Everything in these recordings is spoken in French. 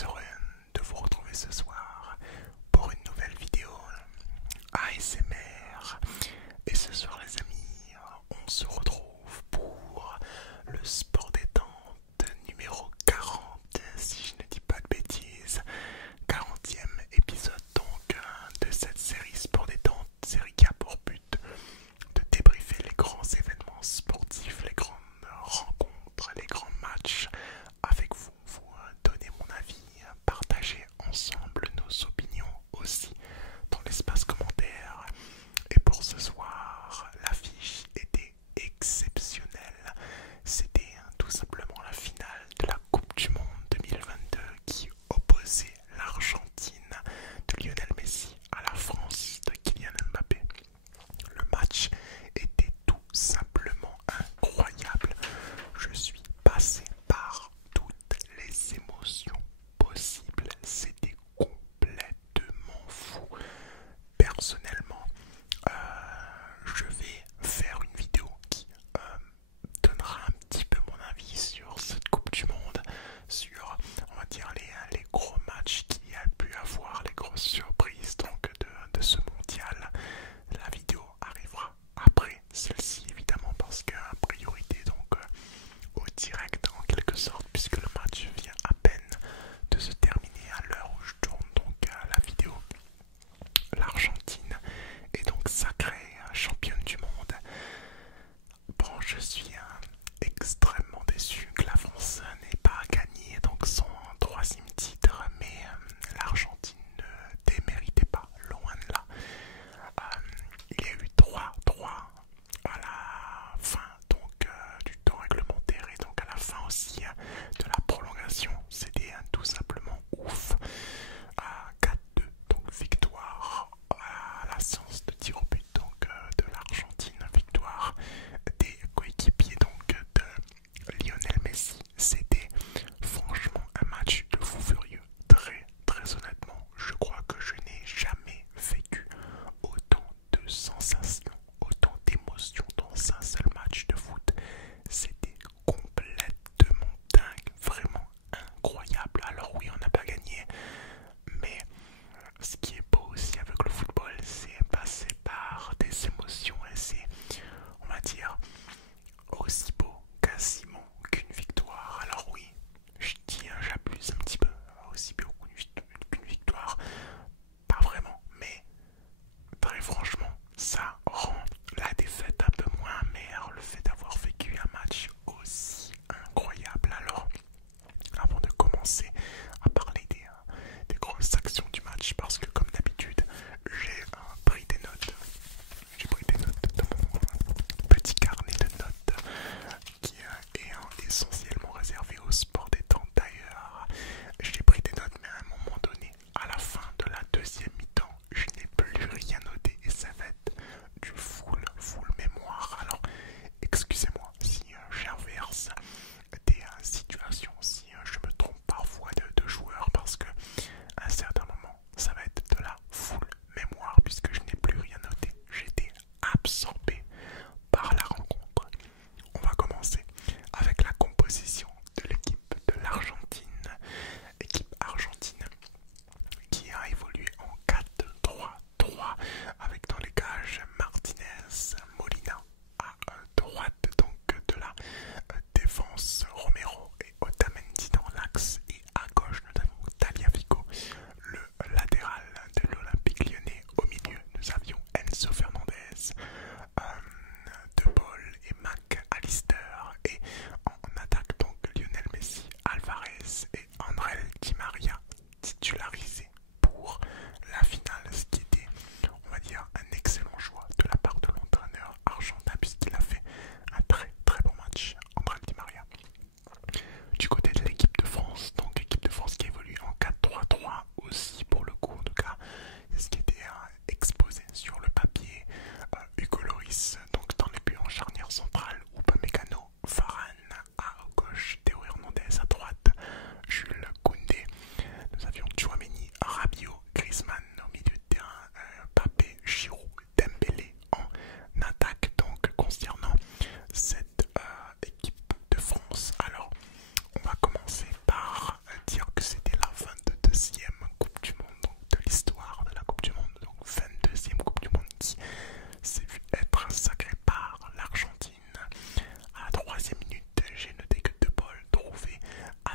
très heureux de vous retrouver ce soir pour une nouvelle vidéo ASMR. Et ce soir les amis, on se retrouve pour le sport détente numéro 40, si je ne dis pas de bêtises. 40e épisode donc de cette série sport détente, série qui a pour but de débriefer les grands événements sportifs, les grandes rencontres, les grands matchs avec vous, donner mon avis, partager ensemble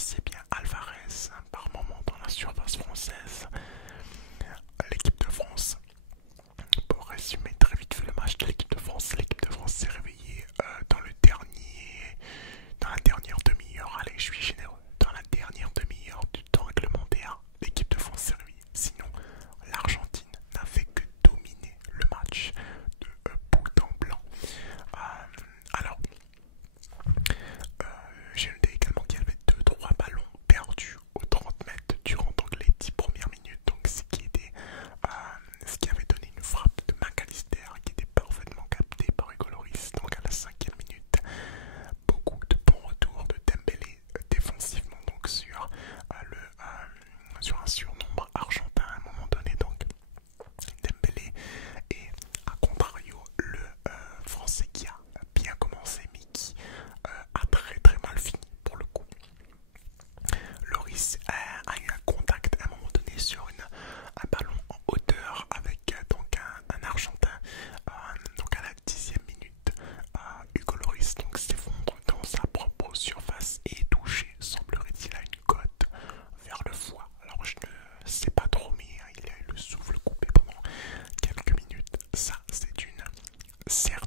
assez bien Alvarez par moment dans la surface française. L'équipe de France, pour résumer très vite fait le match de l'équipe de France s'est réveillée dans la dernière demi-heure. Allez, je suis généreux. Dans la dernière demi-heure du temps réglementaire, l'équipe de France s'est réveillée. Sinon, l'Argentine n'a fait que dominer le match de bout en blanc. Alors, j'ai noté également qu'il y avait 2-3 ballons perdus aux 30 mètres durant donc les 10 premières minutes. Donc ce qui avait donné une frappe de McAllister qui était parfaitement captée par Hugo Lloris. Donc à la 5e minute, beaucoup de bons retours de Dembélé défensivement donc sur un surnombre argentin à un moment donné. Donc Dembélé et à contrario le français qui a bien commencé mais qui a très très mal fini pour le coup. Lloris a eu un contact à un moment donné sur un ballon en hauteur avec donc un Argentin. Donc à la 10e minute, Hugo Lloris donc s'effondre dans sa propre surface et est touché, semblerait-il, à une côte vers le foie. Alors je ne sais pas trop, mais il a eu le souffle coupé pendant quelques minutes. Ça, c'est une sérieuse